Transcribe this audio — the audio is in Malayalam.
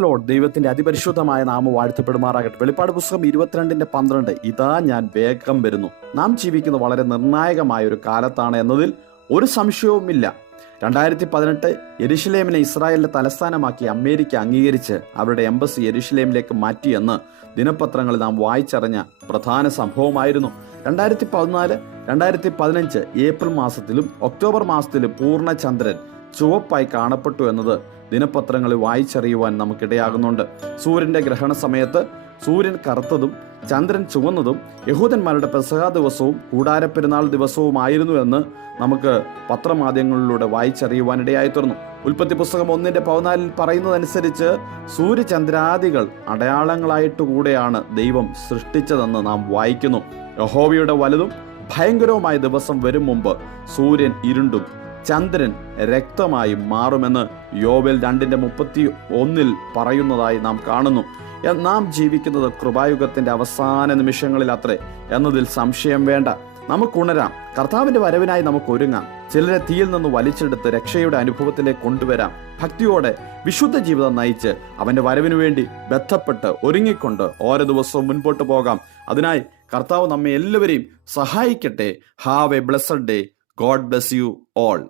ലോർഡ് ദൈവത്തിന്റെ അതിപരിശുദ്ധമായ നാമം വാഴ്ത്തപ്പെടുമാറാകട്ടെ. വെളിപ്പാട് പുസ്തകം 22:12 ഇതാ ഞാൻ വേഗം വരുന്നു. നാം ജീവിക്കുന്ന വളരെ നിർണായകമായ ഒരു കാലത്താണ് എന്നതിൽ ഒരു സംശയവുമില്ല. 2018 യെരുശലേമിനെ ഇസ്രായേലിന്റെ തലസ്ഥാനമാക്കി അമേരിക്ക അംഗീകരിച്ച് അവരുടെ എംബസി യെരുശലേമിലേക്ക് മാറ്റിയെന്ന് ദിനപത്രങ്ങളിൽ നാം വായിച്ചറിഞ്ഞ പ്രധാന സംഭവമായിരുന്നു. 2014 2015 ഏപ്രിൽ മാസത്തിലും ഒക്ടോബർ മാസത്തിലും പൂർണ്ണചന്ദ്രൻ ചുവപ്പായി കാണപ്പെട്ടു എന്നത് ദിനപത്രങ്ങളിൽ വായിച്ചറിയുവാൻ നമുക്കിടയാകുന്നുണ്ട്. സൂര്യന്റെ ഗ്രഹണ സമയത്ത് സൂര്യൻ കറുത്തതും ചന്ദ്രൻ ചുവന്നതും യഹൂദന്മാരുടെ പെസഹ ദിവസവും കൂടാരപ്പെരുന്നാൾ ദിവസവുമായിരുന്നു എന്ന് നമുക്ക് പത്രമാധ്യമങ്ങളിലൂടെ വായിച്ചറിയുവാനിടയായി തീർന്നു. ഉൽപ്പത്തി പുസ്തകം 1:14 പറയുന്നതനുസരിച്ച് സൂര്യചന്ദ്രാദികൾ അടയാളങ്ങളായിട്ടുകൂടെയാണ് ദൈവം സൃഷ്ടിച്ചതെന്ന് നാം വായിക്കുന്നു. യഹോവയുടെ വലുതും ഭയങ്കരവുമായ ദിവസം വരും മുമ്പ് സൂര്യൻ ഇരുണ്ടും ചന്ദ്രൻ രക്തമായി മാറുമെന്ന് യോബേൽ 2:31 പറയുന്നതായി നാം കാണുന്നു. നാം ജീവിക്കുന്നത് കൃപായുഗത്തിന്റെ അവസാന നിമിഷങ്ങളിൽ അത്രേ എന്നതിൽ സംശയം വേണ്ട. നമുക്കുണരാം. കർത്താവിന്റെ വരവിനായി നമുക്ക് ഒരുങ്ങാം. ചിലരെ തീയിൽ നിന്ന് വലിച്ചെടുത്ത് രക്ഷയുടെ അനുഭവത്തിലേക്ക് കൊണ്ടുവരാം. ഭക്തിയോടെ വിശുദ്ധ ജീവിതം നയിച്ച് അവന്റെ വരവിനു വേണ്ടി ബന്ധപ്പെട്ട് ഒരുങ്ങിക്കൊണ്ട് ഓരോ ദിവസവും മുൻപോട്ട് പോകാം. അതിനായി കർത്താവ് നമ്മെ എല്ലാവരെയും സഹായിക്കട്ടെ. Have A blessed day. God bless you all.